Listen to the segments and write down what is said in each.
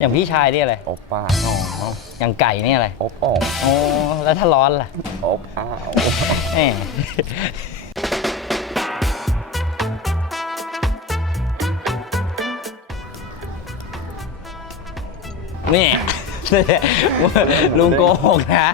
อย่างพี่ชายนี่อะไรโอปป้าน้องอย่างไก่นี่อะไรโอบอ่องโอ้แล้วถ้าร้อนล่ะโอบอ้าวแหมนี่ ลุงโกหกนะ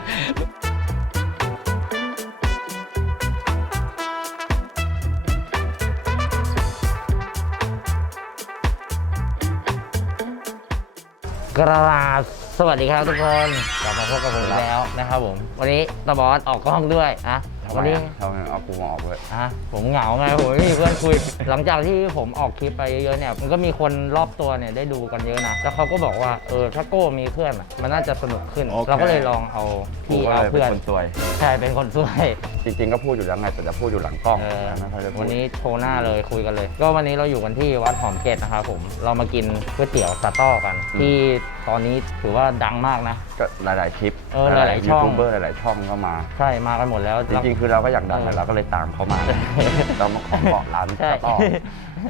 กราบสวัสดีครับทุกคนกลับมาพบกับผมอีกแล้วนะครับผม วันนี้ตาบอสออกกล้องด้วยอะ ทำวันไมนี้อะทำไมเอากูมาออกเลยอะผมเหงาไงผมไม่มีเพื่อนคุย หลังจากที่ผมออกคลิปไปเยอะๆเนี่ย มันก็มีคนรอบตัวเนี่ยได้ดูกันเยอะนะ แล้วเขาก็บอกว่า เออ ถ้าโก้มีเพื่อนอะมันน่าจะสนุกขึ้น โอเค เราก็เลยลองเอากูพี่ก็เอาเลยเป็เพื่อนนคนซวย ใช่เป็นคนช่วย จริงๆก็พูดอยู่แล้วไงแต่จะพูดอยู่หลังกล้องเออไม่ค่อยได้พูดวันนี้โชว์หน้าเลยคุยกันเลย ก็วันนี้เราอยู่กันที่วัดหอมเกตนะครับผม เรามากินก๋วยเตี๋ยวสาต้อกัน ที่ตอนนี้ถือว่าดังมากนะ ก็หลายๆคลิปเออหลายๆช่องยูทูบเบอร์หลายๆช่องก็มา ใช่มากันหมดแล้วจริงๆคือเราก็อยากดังแต่เราก็เลยตามเขามาเรามาขอเกาะร้านใช่ต่อ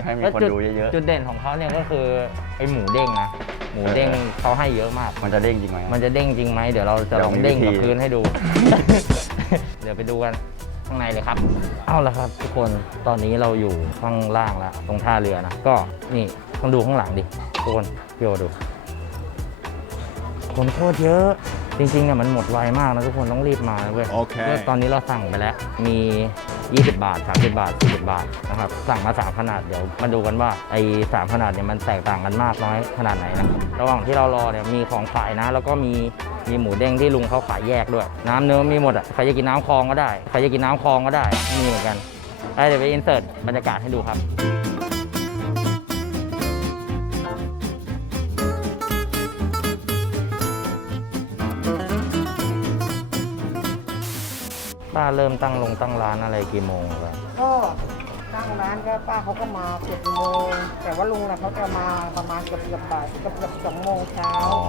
ให้มีคนแล้วจุดูเยอะจุดเด่นของเขาเนี่ยก็คือไอหมูเด้งนะหมูเด้งเขาให้เยอะมาก ๆ มันจะเด้งจริงไหม มันจะเด้งจริงไหมเดี๋ยวเราจะลองเดี๋เด้ยวงมีวิธีกับพื้นให้ดู เดี๋ยวไปดูกันข้างในเลยครับ เอาละครับ ทุกคนตอนนี้เราอยู่ข้างล่างแล้วตรงท่าเรือนะก็นี่ต้องดูข้างหลังดิทุกคนพี่โอดู คนโคตรเยอะ จริงๆเนี่ยมันหมดไวมากนะทุกคนต้องรีบมานะเว้ยโอเคแล้วตอนนี้เราสั่งไปแล้ว มี 20 บาท 30 บาท 40 บาทนะครับ สั่งมา 3 ขนาด เดี๋ยวมาดูกันว่าไอ้สามขนาดเนี่ยมันแตกต่างกันมากน้อยขนาดไหนนะระหว่างที่เรารอเนี่ยมีของขายนะ แล้วก็มีมีหมูเด้งที่ลุงเขาขายแยกด้วย น้ำเนื้อมีหมดอะ ใครจะกินน้ำคลองก็ได้ ใครจะกินน้ำคลองก็ได้ มีเหมือนกันไปเดี๋ยวไปอินเสิร์ตบรรยากาศให้ดูครับ ป้าเริ่มตั้งลงตั้งร้านอะไรกี่โมงครับก็ตั้งร้านก็ป้าเขาก็มาเจ็ดโมง แต่ว่าลุงน่ะเขาจะมาประมาณเกือบเกือบบ่ายเกือบเกือบสองโมงเช้า อ๋อ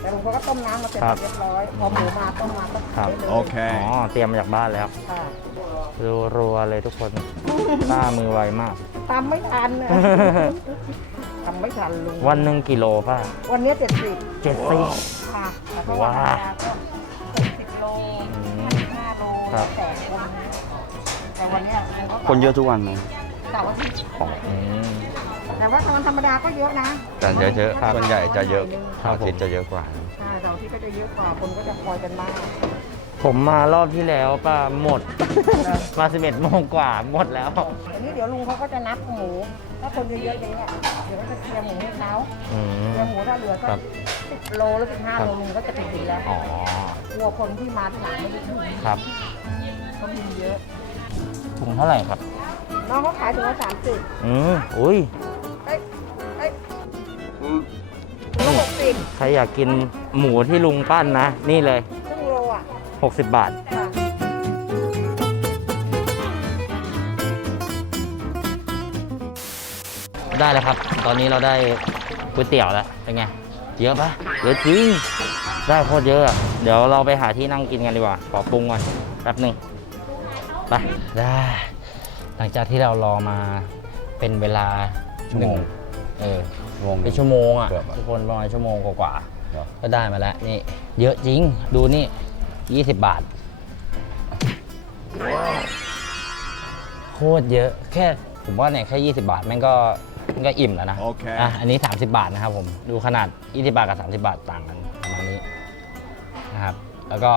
แต่ลุงเขาก็ต้มน้ำมาเสร็จครับเรียบร้อย พอหมูมาต้มมาก็ครับ ได้เลยโอเคอ๋อเตรียมมาจากบ้านแล้วค่ะรัวๆเลยทุกคน ป้ามือไวมากตำไม่ทันน่ะ ทำไม่ทันลุงวันหนึ่งกิโลป้าวันนี้เจ็ดสิบเจ็ดสิบค่ะแล้วก็ว้าวันธรรมดาก็หก ครับ แต่คนแต่วันเนี้ยลุงก็คนเยอะทุกวันเลยเสาร์อาทิตย์ของ อืม แต่ว่าตอนธรรมดาก็เยอะนะแต่เยอะๆส่วนใหญ่จะเยอะครับผมอาทิตย์จะเยอะกว่า ใช่เสาร์อาทิตย์ก็จะเยอะกว่าคนก็จะคอยกันมาก ผมมารอบที่แล้วป้าหมด มา11โมงกว่าหมดแล้ว อันนี้เดี๋ยวลุงเขาก็จะนับหมู ถ้าคนเยอะๆอย่างเงี้ยเดี๋ยวก็จะเตรียมหมูให้เขาอืมเตรียมหมูถ้าเหลือก็ครับสิบโลหรือสิบห้าครับ โลลุงก็จะปิดดีแล้วอ๋อกลัวคนที่มาที่หลังไม่ได้ถึงครับเขามีเยอะถุงเท่าไหร่ครับ น้องเขาขายถึงละสามสิบอืมอุ้ย เอ้ยเอ้ยถุงละหกสิบใครอยากกินหมูที่ลุงปั้นนะ นี่เลยครึ่งโลอะ 60 บาท ได้แล้วครับ ตอนนี้เราได้ก๋วยเตี๋ยวแล้วเป็นไง เยอะปะเยอะจริง ได้โคตรเยอะอะ เดี๋ยวเราไปหาที่นั่งกินกันดีกว่า ขอปรุงก่อนแป๊บหนึ่งไปได้ หลังจากที่เรารอมาเป็นเวลาชั่วโมงหนึ่เอองงเป็นชั่วโมงอะเกือบอะ ทุกคนประมาณชั่วโมงกว่าเหรอๆก็ได้มาแล้วนี่ เยอะจริง ดูนี่ 20 บาท โคตรเยอะ แค่ผมว่าเนี่ยแค่ 20 บาทแม่งก็แม่ง ก็อิ่มแล้วนะโอเค อะอันนี้ 30 บาทนะครับผม ดูขนาด 20 บาทกับ 30 บาทต่างกันประมาณนี้นะครับ แล้วก็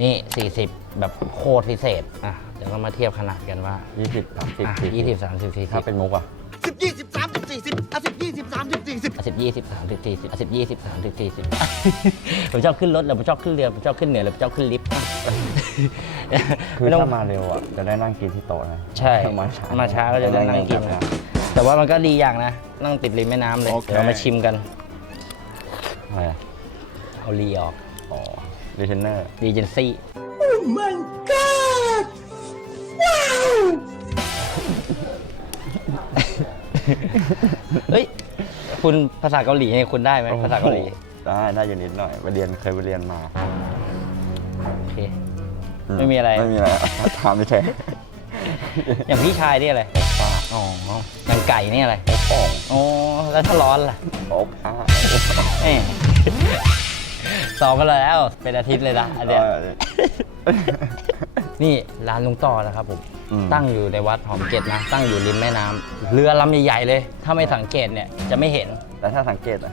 นี่ 40 แบบโคตรพิเศษ อะ เดี๋ยวเรามาเทียบขนาดกันว่ายี่สิบสามสิบอะสี่สิบ20 30 40 ถ้าเป็นมุกอะสิบยี่สิบสามสิบสี่สิบอะสิบยี่สิบสามสิบสี่สิบสิบยี่สิบสามสิบสี่สิบสิบยี่สิบสามสิบสี่สิบผมชอบขึ้นรถแล้วผมชอบขึ้นเรือผมชอบขึ้นเหนือแล้วผมชอบขึ้นลิฟต์คือไม่ต้อถ้างมาเร็วอะจะได้นั่งกินที่โต๊ะนะใช่มาช้ามาช้าก็จะได้นั่งกินครับ แต่ว่ามันก็ดีอย่างนะ นั่งติดริมแม่น้ำเลย โอเค เดี๋ยวเรามาชิมกัน อะไรอะเอาลีออกอ๋อดีเทนเนอร์ ดีเจนซี่ เฮ้ย คุณภาษาเกาหลีเนี่ยคุณได้ไหมภาษาเกาหลี ได้ได้อยู่นิดหน่อยไปเรียนเคยไปเรียนมาโอเค ไม่มีอะไร ไม่มีอะไร ถามไม่ใช่ อย่างพี่ชายนี่อะไรป้า อ๋ออย่างไก่นี่อะไรโอ่งอ๋อแล้วถ้าร้อนล่ะโอ๊บอ้าเอ้ซ้อมมาแล้ว เป็นอาทิตย์เลยนะอันเนี้ย นี่ร้านลุงต่อนะครับผม อืม ตั้งอยู่ในวัดหอมเกตนะ ตั้งอยู่ริมแม่น้ำเรือลำใหญ่ๆเลย ถ้าไม่สังเกตเนี่ยจะไม่เห็น แล้วถ้าสังเกตอะ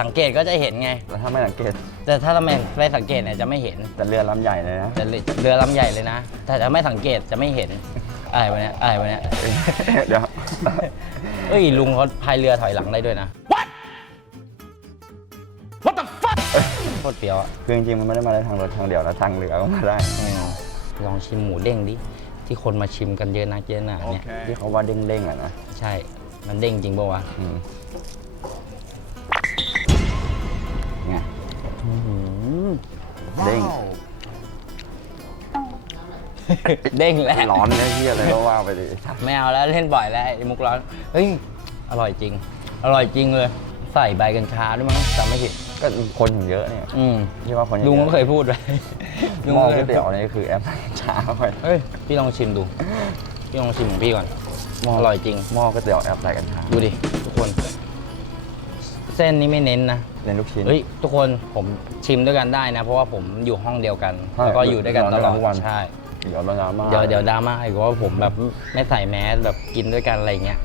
สังเกตก็จะเห็นไง แล้วถ้าไม่สังเกตแต่ถ้าเราไม่ไม่สังเกตเนี่ยจะไม่เห็น แต่เรือลำใหญ่เลยนะ แต่เรือเรือลำใหญ่เลยนะ แต่ถ้าไม่สังเกตจะไม่เห็น อะไรวะเนี่ยอะไรวะเนี่ยเดี๋ยวเอ้ยลุงเขาพายเรือถอยหลังได้ด้วยนะ What What the fuck โคตรเปรี้ยวอะคือจริงๆมันไม่ได้มาได้ทางรถทางเดียวนะทางเรือก็มาได้ อืมลองชิมหมูเด้งดิที่คนมาชิมกันเยอะนะเยอะนะเนี่ยที่เขาว่าเด้งๆอะนะใช่ มันเด้งจริงปะวะอืมไงเด้ง เด้งแล้วร้อนเนี่ยที่อะไรก็ว่าไปดิไม่เอาแล้วเล่นบ่อยแล้วไอ้มุกร้อนเฮ้ยอร่อยจริง อร่อยจริงเลย ใส่ใบกัญชาด้วยมั้งจำไม่ผิดก็คนถึงเยอะเนี่ยอืมที่ว่าคนอะลุงก็เคยพูดไว้หม้อก็ก๋วยเตี๋ยวนี่คือแอปช้าไปเฮ้ยพี่ลองชิมดูพี่ลองชิมของพี่ก่อนอร่อยจริงหม้อก๋วยเตี๋ยวแอปใส่กันช้าดูดิทุกคน เส้นนี้ไม่เน้นนะเน้นลูกชิ้นเฮ้ยทุกคนผมชิมด้วยกันได้นะ เพราะว่าผมอยู่ห้องเดียวกันใช่แล้วก็อยู่ด้วยกันตลอดทุกวันใช่ เดี๋ยวเราดราม่าเดี๋ยวเดี๋ยวดราม่าอีกว่าผมแบบไม่ใส่แมสแบบกินด้วยกันอะไรเงี้ย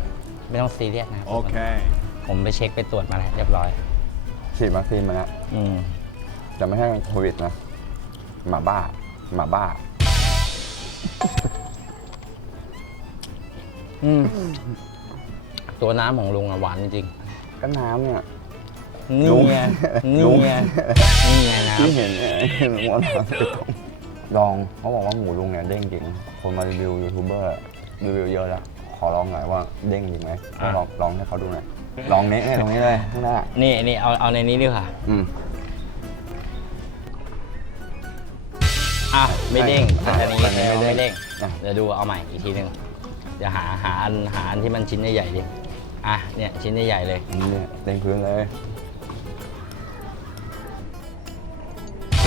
ไม่ต้องซีเรียสนะครับทุกคน Okay. ผมไปเช็คไปตรวจมาแล้วเรียบร้อยฉีดวัคซีนมาแล้วอืมแต่ไม่ใช่โควิดนะหมาบ้าหมาบ้า อืมตัวน้ำของลุงอะหวานจริงก็น้ำเนี่ย ๆนี่ลุงไงนี่ลุง ไงนี่ไงน้ที่เห็นเนี่ยลุงเอาน้ำไปต้ม ลองเขาบอกว่าหมูลุงเนี่ยเด้งจริง คนมารีวิวยูทูบเบอร์รีวิวเยอะแล้ว ขอลองหน่อยว่าเด้งจริงไหมลองลองให้เขาดูหน่อยลองนี้เนี่ยตรงนี้เลยข้างหน้าำนี่นี่เอาเอาในนี้ดีกว่าอืมอะไม่เด้งอะแต่อันนี้อันนี้ไม่ไม่เด้งเด้งอะเดี๋ยวดูเอาใหม่อีกทีหนึ่งเดี๋ยวหาหาอันหาอันที่มันชิ้นใหญ่ๆดิอะเนี่ยชิ้นใหญ่ๆเลยเนี่ยเด้งพื้นเลย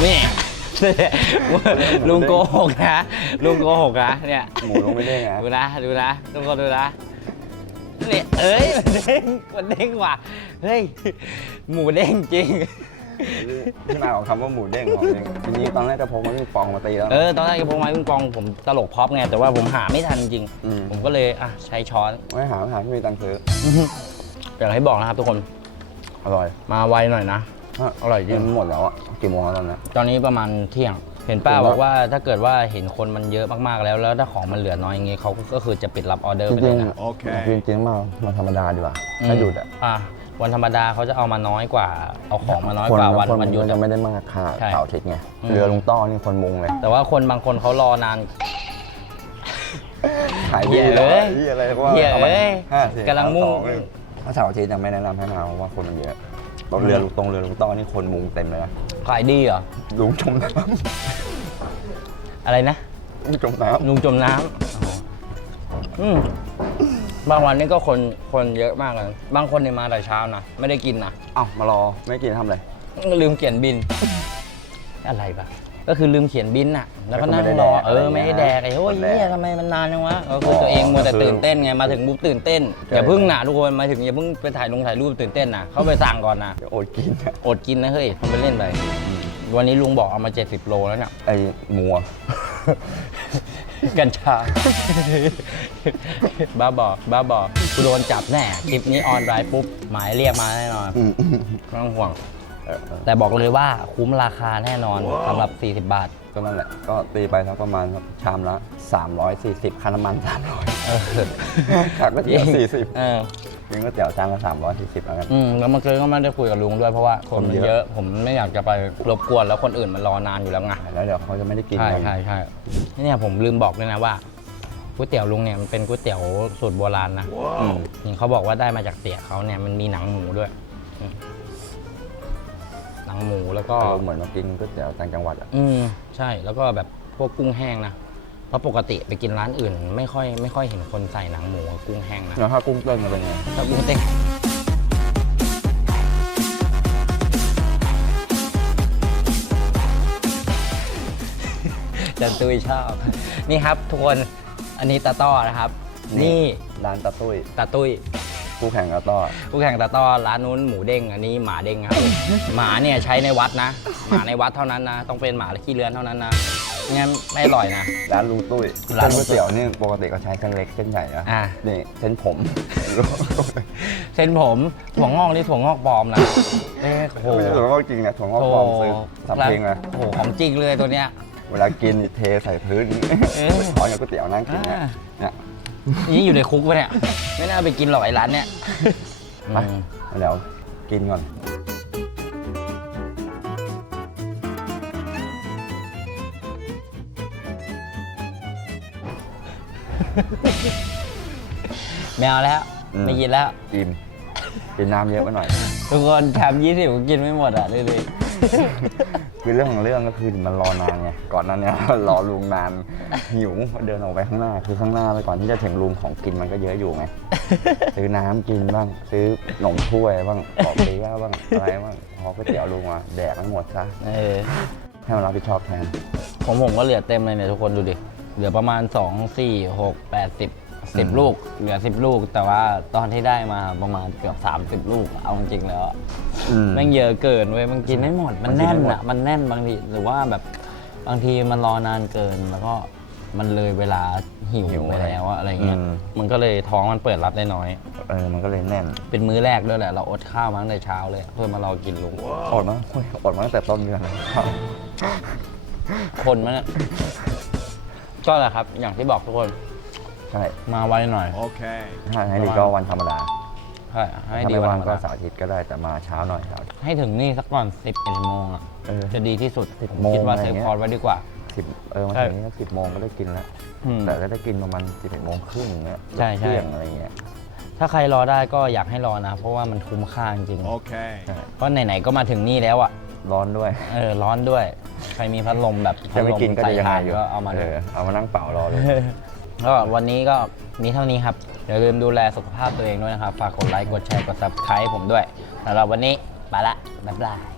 นี่ ลุงโกหกนะลุงโกหกนะเนี่ยหมูลุงไม่เด้งนะดูนะดูนะทุกคนดูนะนี่เอ้ยมันเด้งมันเด้งว่ะเฮ้ยหมูเด้งจริงที่มาของคำว่าหมูเด้งของจริงทีนี้ตอนแรกจะพกมันมีฟองมาตีแล้วเออตอนแรกกระพงไม้ปิงปองผมตลกพ็อปไงแต่ว่าผมหาไม่ทันจริงอืมผมก็เลยอะใช้ช้อนไม่หาไม่หาไม่มีตังค์ซื้ออยากให้บอกนะครับทุกคนอร่อย มาไวหน่อยนะ อร่อยจริงมันหมดแล้วอะกี่โมงแล้วตอนเนี้ยตอนนี้ประมาณเที่ยง เห็นป้าผมว่าบอกว่าถ้าเกิดว่าเห็นคนมันเยอะมากๆแล้ว แล้วถ้าของมันเหลือน้อยอย่างงี้เขาก็คือจะปิดรับออเดอร์จไปเลริงยนะๆโอเคจริงๆมามาธรรมดาดีกว่าถ้าหยุดอะอะวันธรรมดาเขาจะเอามาน้อยกว่า เอาของมาน้อยกว่าวันคนวันหยุดมันอะจะไม่ได้มากค่ะใช่เสาร์อาทิตย์ไงอืมเรือลุงต้อนี่คนมุงเลย แต่ว่าคนบางคนเขารอนานขายเหี้ดียเลเอ้ยยอะไรก็ว่าเหี้ยอาไปเอ้ยห้าสี่กำลังมุ่งสอหนึ่ถ้าเสาร์อาทิตย์ยังไม่แนะนำให้มาเพราะว่าคนมันเยอะ เรือลุงตรงเรือลุงต้อนี่คนมุงเต็มเลยนะขายดีเหรอ ลุงจมน้อะไรนะำลุงจมน้ลุงจมน้ำอ๋ออืมบางวันนี่ก็คนคนเยอะมากเลย บางคนเนี่ยมาแต่เช้านะ ไม่ได้กินนะำอ้าวมารอไม่กินทำอะไร ลืมเขียนบิน อะไรปะ ก็คือลืมเขียนบินน่ะ แล้วก็นั่งรอเออไม่ได้แดกไอ้โอ้ยเหี้ยทำไมมันนานจังวะก็คือตัวเองมัวแต่ตื่นเต้นไงมาถึงปุ๊บตื่นเต้นอย่าเพึ่งนะทุกคนมาถึงอย่าเพึ่งไปถ่ายลงถ่ายรูปตื่นเต้นนะเข้าไปสั่งก่อนนะเดี๋ยวอดกินอะอดกินนะเฮ้ยทำไปเล่นไปวันนี้ลุงบอกเอามา 70 โลแล้วเนี่ยไอ้หมัวกัญชา บ้าบอบ้าบอกูโดนจับแน่ คลิปนี้ออนไลน์ปุ๊บ หมายเรียกมาแน่นอนไม่ต้องห่วงเออเออ แต่บอกเลยว่าคุ้มราคาแน่นอนสำหรับ 40 บาท ก็นั่นแหละ ก็ตีไปสักประมาณสักชามละ 340ค่าน้ำมัน300เออค่าก๋วยเตี๋ยวจริง40เออกินก๋วยเตี๋ยวจานละ340แล้วกันอืมแล้วเมื่อกี้ก็ไม่ได้คุยกับลุงด้วยเพราะว่าคนมันคนเยอะเยอะ ผมไม่อยากจะไปรบกวนแล้วคนอื่นมันรอนานอยู่แล้วไงแล้วเดี๋ยวเขาจะไม่ได้กินใช่กันใช่ใช่เนี่ยผมลืมบอกเลยนะว่าก๋วยเตี๋ยวลุงเนี่ยมันเป็นก๋วยเตี๋ยวสูตรโบราณนะอืมนี่เขาบอกว่าได้มาจากเตี๋ยเขาเนี่ยมันมีหนังหมูด้วยอืมหนั งหมูแล้วก็เราเหมือนมากินก๋วยเตี๋ยวต่างจังหวัดอะอืมใช่แล้วก็แบบพวกกุ้งแห้งนะเพราะปกติไปกินร้านอื่น ไม่ค่อยไม่ค่อยเห็นคนใส่หนังหมูกับกุ้งแห้งนะแล้วถ้ากุ้งเต้นจะเป็นไงถ้ากุ้งเต้นจันตุยชอบ นี่ครับทุกคนอันนี้ตาต้อนะครับ นี่ ร้านตะตุ้ย ตาตุ้ย คู่แข่งกับต้อผู้แข่งตาต้อร้านนู้นหมูเด้งอันนี้หมาเด้งครับ หมาเนี่ยใช้ในวัดนะ หมาในวัดเท่านั้นนะ ต้องเป็นหมาขี้เลื้อนเท่านั้นนะไม่งั้นไม่อร่อยนะ ร้านลุงตุ้ยร้าร้านนลุก๋งวยตุ้ยเตี๋ยวนี่ปกติก็ใช้เส้นเล็กเส้นใหญ่นะอะนี่เส้นผม เส้นผมถั่วงอกนี่ถั่วงอกปลอมนะเอ๊ะโอ้โหไม่ใช่ถั่วงอกจริงนะถั่วงอกปลอมซื้อสำเพ็งนะโอ้โหของจริงเลยตัวเนี้ย เวลากินนี่เทใส่พื้นเออขออย่างก๋วยเตี๋ยวนั่งกินเนี่ยอ่า เนี่ย นี่อยู่ในคุกปะเนี่ย ไม่น่าไปกินหรอกไอ้ร้านเนี้ยไป อืมเดี๋ยวกินก่อน ไม่เอาแล้วไม่กินแล้ว อิ่ม กินน้ำเยอะไปหน่อย ทุกคนชามยี่สิบกินไม่หมดอะดูดิคือเรื่องของเรื่องก็คือมันรอนานไง ก่อนหนั้นเนี่ย รอลุงนานหิวเดินออกไปข้างหน้า คือข้างหน้าไปก่อนที่จะถึงลุงของกินมันก็เยอะอยู่ไง ซื้อน้ำกินบ้าง ซื้อขนมถ้วยบ้างขอเปี๊ยะบ้างอะไรบ้างพอก๋วยเตี๋ยวลุงมาแดกทั้งหมดซะเออให้มันรับผิดชอบแทน ของผมก็เหลือเต็มเลยเนี่ยทุกคนดูดิ เหลือประมาณ 2 4 6 8 10อืม 10 ลูก เหลือ 10 ลูก แต่ว่าตอนที่ได้มาประมาณเกือบ 30 ลูก เอาจริงๆแล้วอะอืม แม่งเยอะเกินเว้ยมันกินไม่หมด มันมันกินแน่นไม่หมดอะมันแน่นบางที หรือว่าแบบบางทีมันรอนานเกิน แล้วก็มันเลยเวลาหิวไปแล้วอะอะไรเงี้ย อืม มันก็เลยท้องมันเปิดรับได้น้อย เออมันก็เลยแน่นเป็นมื้อแรกด้วยแหละ เราอดข้าวมาตั้งแต่เช้าเลย เพื่อมารอกินลุง อดมาโอ้ยอดมาตั้งแต่ต้นเดือนเลยคนมันยก็แหละครับ อย่างที่บอกทุกคน ใช่มาไวหน่อยถ้าให้ดีก็วันธรรมดาใช่ให้ถ้าดีไม่วันว่างธรรมก็ดาเสาร์อาทิตย์ก็ได้แต่มาเช้าหน่อยเสาร์อาทิตย์ ให้ถึงนี่สักก่อน11โมงอะ เออจะดีที่สุด10ผมโมงคิดว่าอะไรเซฟเงี้ยคอร์สไว้ดีกว่า สิบเออมาใช่ถึงนี้ก็สิบโมงก็ได้กินแล้ว อืมแต่ก็ได้กินประมาณสิบเอ็ดโมงครึ่งเนี่ยใช่ใช่ เที่ยงอะไรเงี้ยถ้าใครรอได้ก็อยากให้รอนะ เพราะว่ามันคุ้มค่าจริงๆ Okay. ใช่เพราะไหนๆก็มาถึงนี่แล้วอะ ร้อนด้วยเออร้อนด้วย ใครมีพัดลมแบบพัจะดไม่ลมกินก็ใส่จะยังไงถ่านอยู่ก็เอามาเอดูอเอามานั่งเป่ารอเลย ก็วันนี้ก็มีเท่านี้ครับ อย่าลืมดูแลสุขภาพตัวเองด้วยนะครับ ฝากกดไลค์ กดแชร์ กดซับสไคร b ์ผมด้วยสำหรับวันนี้ไปละบ๊ายบาย